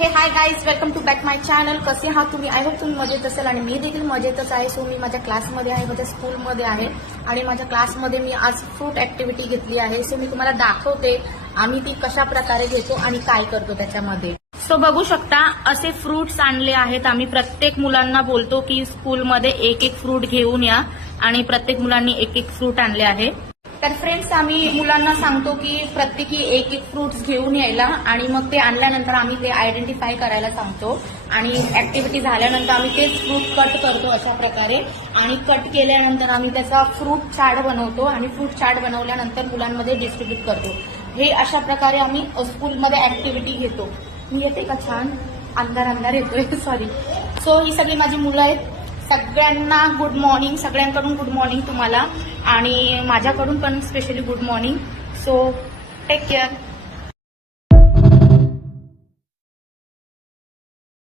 हे hi guys, welcome to back my channel. कसे आहात तुम्ही? आय होप तुम्ही मजेत असेल आणि मी देखील मजेतच आहे. सो मी माझ्या क्लासमध्ये आहे, माझ्या स्कूलमध्ये आहे आणि माझ्या क्लासमध्ये मी आज फ्रूट ऍक्टिव्हिटी घेतली आहे. सो मी तुम्हाला दाखवते आम्ही ती कशा प्रकारे घेतो आणि काय करतो त्याच्यामध्ये. सो बघू शकता असे फ्रुट्स आणले आहेत. आम्ही प्रत्येक मुलांना बोलतो की स्कूलमध्ये एक एक फ्रूट घेऊन या आणि प्रत्येक मुलांनी एक एक फ्रूट आणले आहे. तर फ्रेंड्स, आम्ही मुलांना सांगतो की प्रत्येकी एक एक फ्रुट्स घेऊन यायला आणि मग ते आणल्यानंतर आम्ही ते आयडेंटिफाय करायला सांगतो आणि ऍक्टिव्हिटी झाल्यानंतर आम्ही तेच फ्रूट कट करतो अशा प्रकारे आणि कट केल्यानंतर आम्ही त्याचा फ्रूट चाट बनवतो आणि फ्रूट चाट बनवल्यानंतर मुलांमध्ये डिस्ट्रीब्यूट करतो. हे अशा प्रकारे आम्ही स्कूलमध्ये ऍक्टिव्हिटी घेतो. मी येते का? छान अंधार येतोय सॉरी. सो ही सगळी माझी मुलं आहेत. सगळ्यांना गुड मॉर्निंग. सगळ्यांकडून गुड मॉर्निंग तुम्हाला आणि माझ्याकडून पण specially good morning. So take care.